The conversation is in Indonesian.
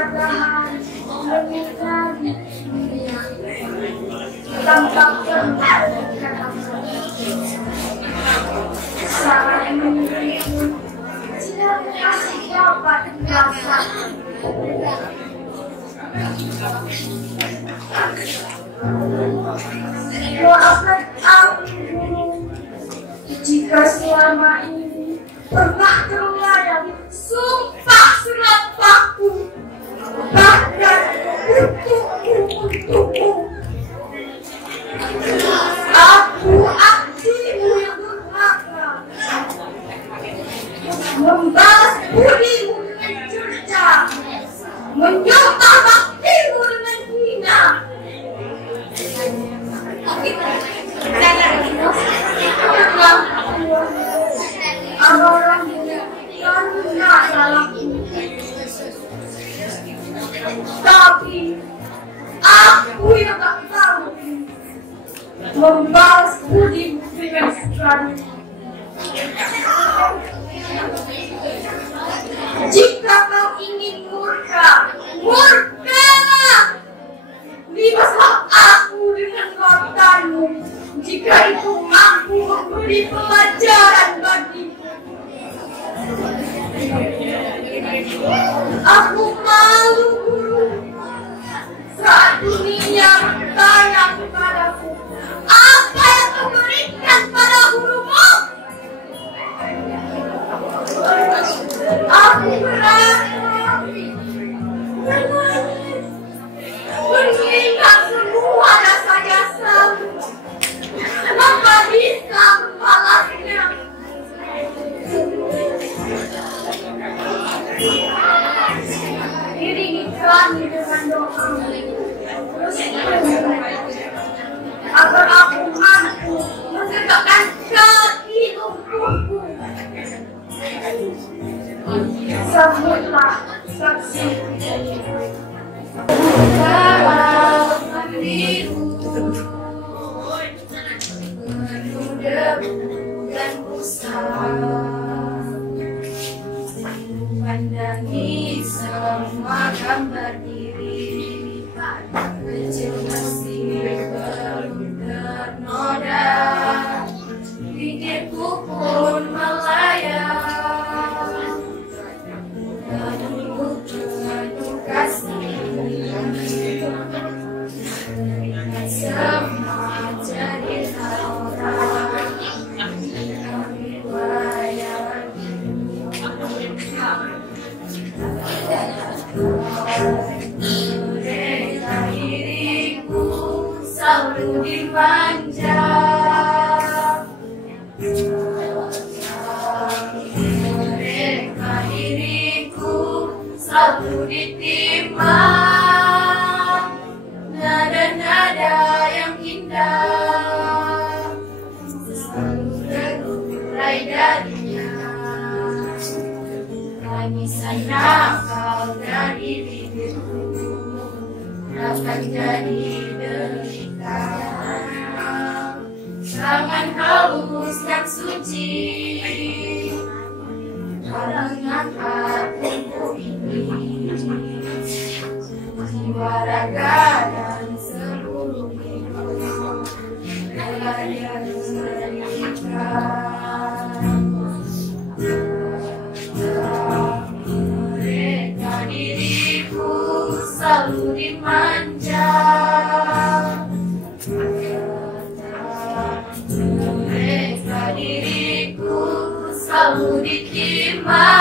matahari menyinari dunia tanpa pernah berkata sangat menyenangkan tidak kasih dapat dirasakan. Maafkan aku jika selama ini pernah terlayang sumpah surat paku bahkan untukmu. Aku aksimu yang durhaka, membalas budimu dengan cerca, menyumpah baktimu dengan hina. Amarahmu karena salahku, tapi aku yang tak tahu membalas budimu dengan sekarang. Jika kau ingin murka, murkalah. Libaslah aku dengan lautanmu, jika itu mampu memberi pelajaran bagiku. Aku malu guru saat dunia bertanya kepadaku, apa yang kau berikan pada gurumu? Aku merasa menangis, mengingat semua jasa-jasamu. Mengapa bisa membalasnya? Iringi kami dengan doa, agar aku mampu menegakkan kaki untukku. Sambutlah saksi dalam hatimu, penuh debu dan busa. Pandangi semua gambar diri, kecil masih belum ternoda. Pikirku pun melayang, penuh kasih. Semua cerita orang riwayat mereka diriku selalu dimanja. Mereka diriku selalu ditimbang, nada-nada yang indah selalu terurai darinya. Tangisan nakal dari bibirku akan jadi derita. Tangan halus dan suci mengangkat untuk ini, jiwa raga dan seluruh hidup belajar berikan. Mereka diriku selalu dimanja, mereka diriku selalu ditimbang.